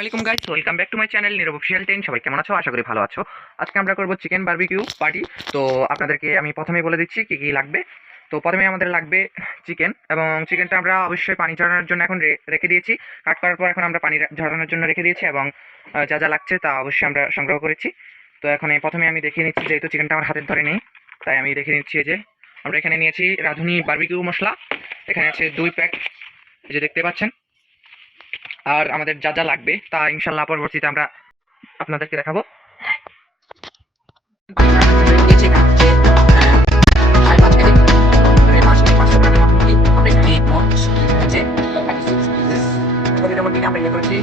আসসালামু guys, welcome back to my channel Nirob official 10। সবাই কেমন আছো? আশা করি ভালো আছো। আজকে আমরা করব চিকেন বারবিকিউ পার্টি। তো আপনাদেরকে আমি প্রথমেই বলে দিচ্ছি কি কি লাগবে। তো প্রথমে আমাদের লাগবে চিকেন, এবং চিকেনটা আমরা অবশ্যই পানি ঝরানোর জন্য এখন রেখে দিয়েছি। কাট করার পর এখন আমরা পানি ঝরানোর জন্য রেখে দিয়েছি, এবং যা যা লাগছে তা অবশ্যই আমরা সংগ্রহ করেছি। তো এখন প্রথমে আমি দেখিয়ে নিচ্ছি, যেহেতু চিকেনটা আমার হাতের ধরে নেই তাই আমি দেখিয়ে নিচ্ছি। যে আমরা এখানে নিয়েছি রাঁধুনি বারবিকিউ মশলা, এখানে আছে 2 প্যাক, এই যে দেখতে পাচ্ছেন। আর আমাদের যা যা লাগবে তা ইনশাল্লাহ পরবর্তীতে আমরা আপনাদেরকে দেখাবো। আমরা ইয়ে করেছি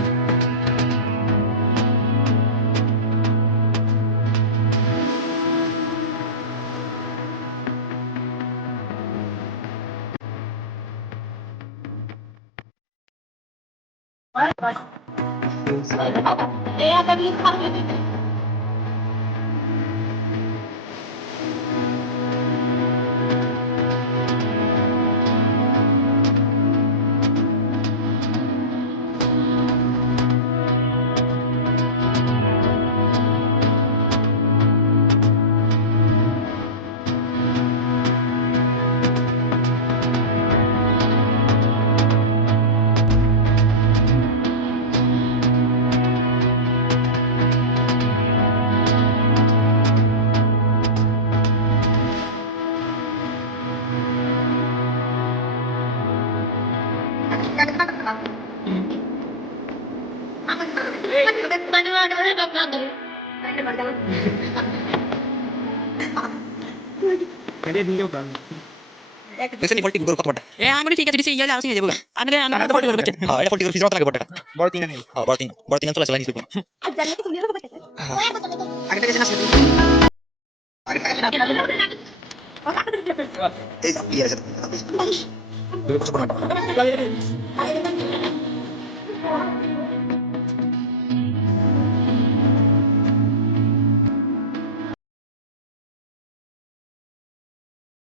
দেখছেন ফলটি গুলো কত বড়। আমি ঠিক আছে দিছি ইয়ালে আসি যাবো আরে হ্যাঁ এটা ফলটি ফ্রিজ মত লাগে বড়টা। বড় তিন নিন। হ্যাঁ বড় তিন চলে চলে নিছি। আগে থেকে জানাস আগে এই ইয়ে আছে। দুই বছর পর